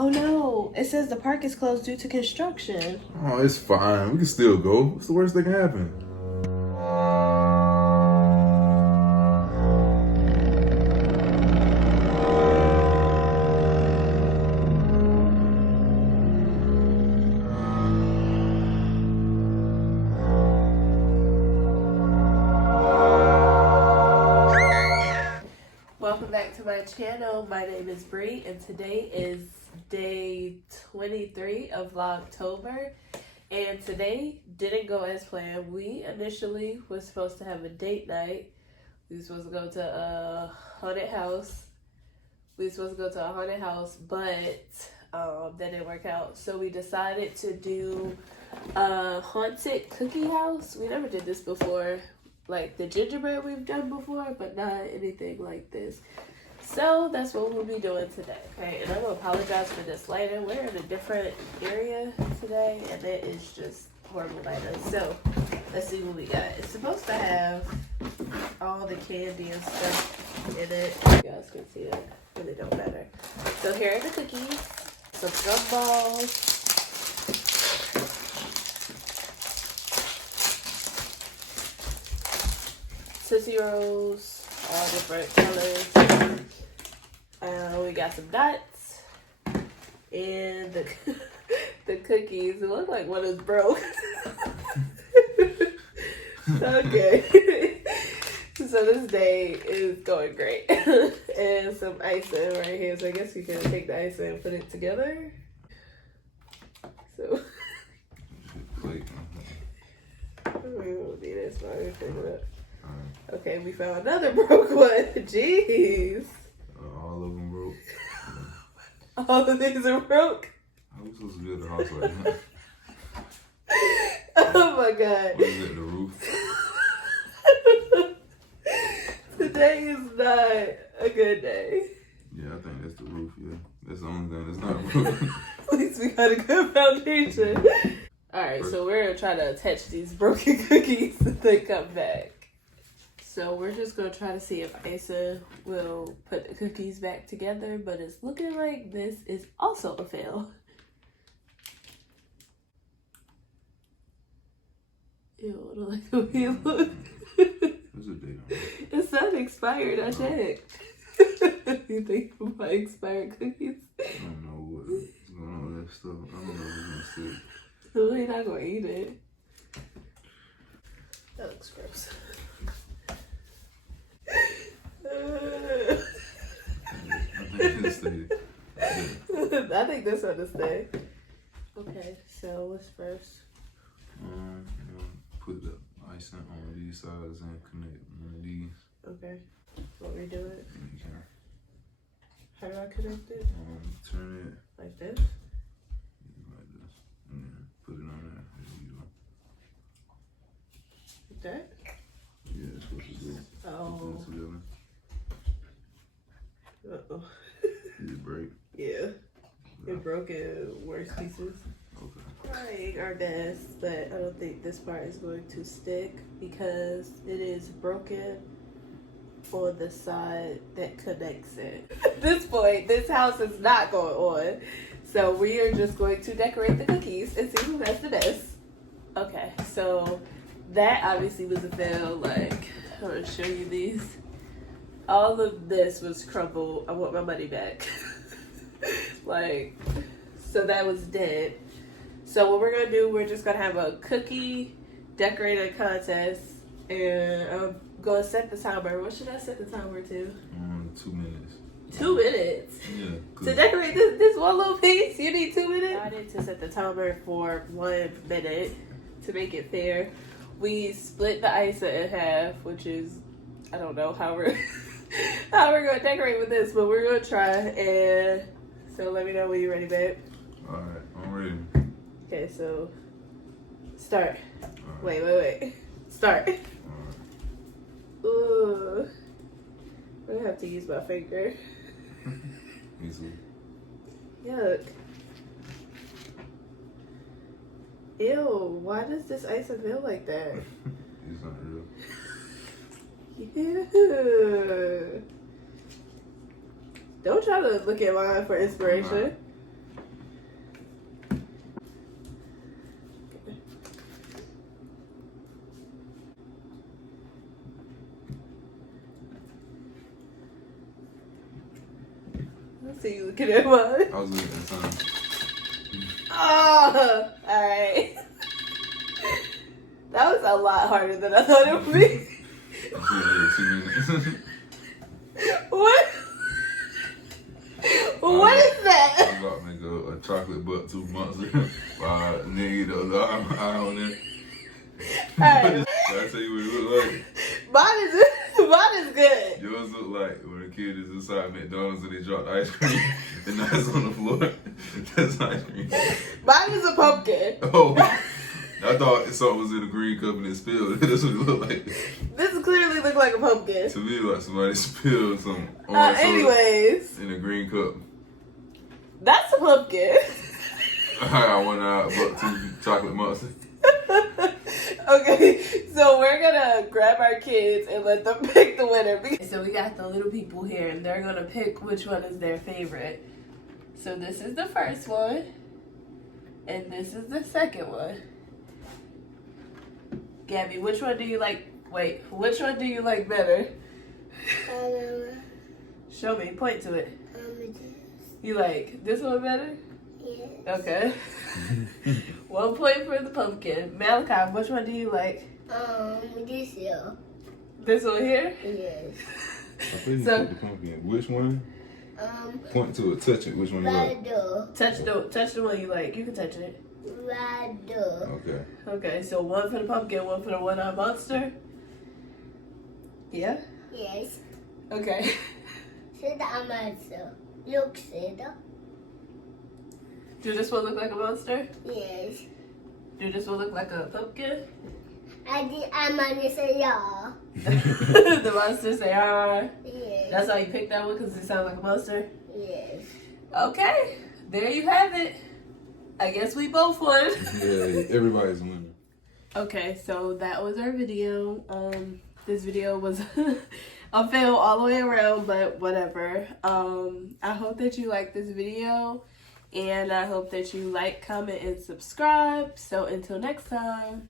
Oh no, it says the park is closed due to construction. Oh, it's fine. We can still go. What's the worst that can happen? Welcome back to my channel. My name is Bree, and today is day 23 of Vlogtober. And today didn't go as planned. We initially was supposed to have a date night. We were supposed to go to a haunted house. But that didn't work out. So we decided to do a haunted cookie house. We never did this before. Like the gingerbread we've done before, but not anything like this. So that's what we'll be doing today. Okay, and I'm gonna apologize for this lighting. We're in a different area today, and it is just horrible lighting. So let's see what we got. It's supposed to have all the candy and stuff in it. You guys can see it. Really don't matter. So here are the cookies, some gumballs. Tootsie Rolls, all different colors. We got some nuts and the cookies. It look like one is broke. Okay. So this day is going great. And some icing right here. So I guess you can take the icing and put it together. So we won't need this. But I'm gonna pick it up. Okay, we found another broke one. Jeez. All of them broke. All of these are broke. I was supposed to build a house right now. Oh my god. What is it, the roof? Today is not a good day. Yeah, I think that's the roof, yeah. That's the only thing that's not broken. At least we got a good foundation. Alright, so we're gonna try to attach these broken cookies if they come back. So we're just gonna try to see if Asa will put the cookies back together, but it's looking like this is also a fail. Ew, I don't like the way it looks. There's a date on it. It's not expired, I checked. You think it might expired cookies? I don't know what's going on with that stuff. I don't know if it's gonna stick. So we're not gonna eat it. That looks gross. I think this one is stay. Okay, so what's first? Put the icing on these sides and connect one of these. Okay. What we do it? You can How do I connect it? turn it Like this? like this, and then put it on there. There you go. Like that? Yeah, it's supposed to go. Oh. Put it together. Uh-oh. Did it break? Yeah. It broke in worse pieces. Okay. Trying our best, but I don't think this part is going to stick because it is broken on the side that connects it. At this point, this house is not going on. So we are just going to decorate the cookies and see who has the best. Okay, so that obviously was a fail. Like, I'm gonna show you these. All of this was crumbled. I want my money back. Like, so that was dead. So what we're gonna do, we're just gonna have a cookie decorating contest, and I'm gonna set the timer. What should I set the timer to? 2 minutes. 2 minutes? Yeah. To decorate this one little piece, you need 2 minutes? I decided to set the timer for 1 minute to make it fair. We split the icing in half, which is, I don't know how we're gonna decorate with this, but we're gonna try. And so let me know when you're ready, babe. Alright, I'm ready. Okay, so start. Right. Wait. Start. Alright. Ooh. I'm gonna have to use my finger. Easily. Yuck. Ew, why does this icing feel like that? It's not real. Ew. Don't try to look at mine for inspiration. So you looking at mine? I was looking at the time. Oh, alright. That was a lot harder than I thought it would be. What? What is that? I was about to make a chocolate butt 2 months ago. Wow, nigga, the eye on there. Alright. Did I tell you what it look like? Mine is good. Yours look like when a kid is inside McDonald's and they drop the ice cream and now it's on the floor. That's ice cream. Mine is a pumpkin. Oh, I thought something was in a green cup and it spilled. That's what it looked like. This clearly looks like a pumpkin. To me, like somebody spilled some orange soda Anyways, in a green cup. that's a pumpkin. I went out bought 2 chocolate monsters. Okay, so we're gonna grab our kids and let them pick the winner. So we got the little people here and they're gonna pick which one is their favorite. So this is the first one and this is the second one. Gabby, which one do you like? Wait, which one do you like better? Show me, point to it. You like this one better? Yes. Okay. 1 point for the pumpkin. Malachi, which one do you like? This year. This one here? Yes. I think you So- put the pumpkin. Which one? Point to it, touch it. Which one you like? Rado. Touch the one you like. You can touch it. Rado. Okay. Okay, so 1 for the pumpkin, 1 for the one-eyed monster. Yeah? Yes. Okay. Seda amazzo. Look, Seda. Do this one look like a monster? Yes. Do this one look like a pumpkin? I did amani say yeah. The monster say, ah. Yes. That's why you picked that one because it sounds like a monster? Yes. Okay, there you have it. I guess we both won. Yeah, everybody's winning. Okay, so that was our video. This video was a fail all the way around, but whatever. I hope that you liked this video, and I hope that you like, comment, and subscribe. So until next time.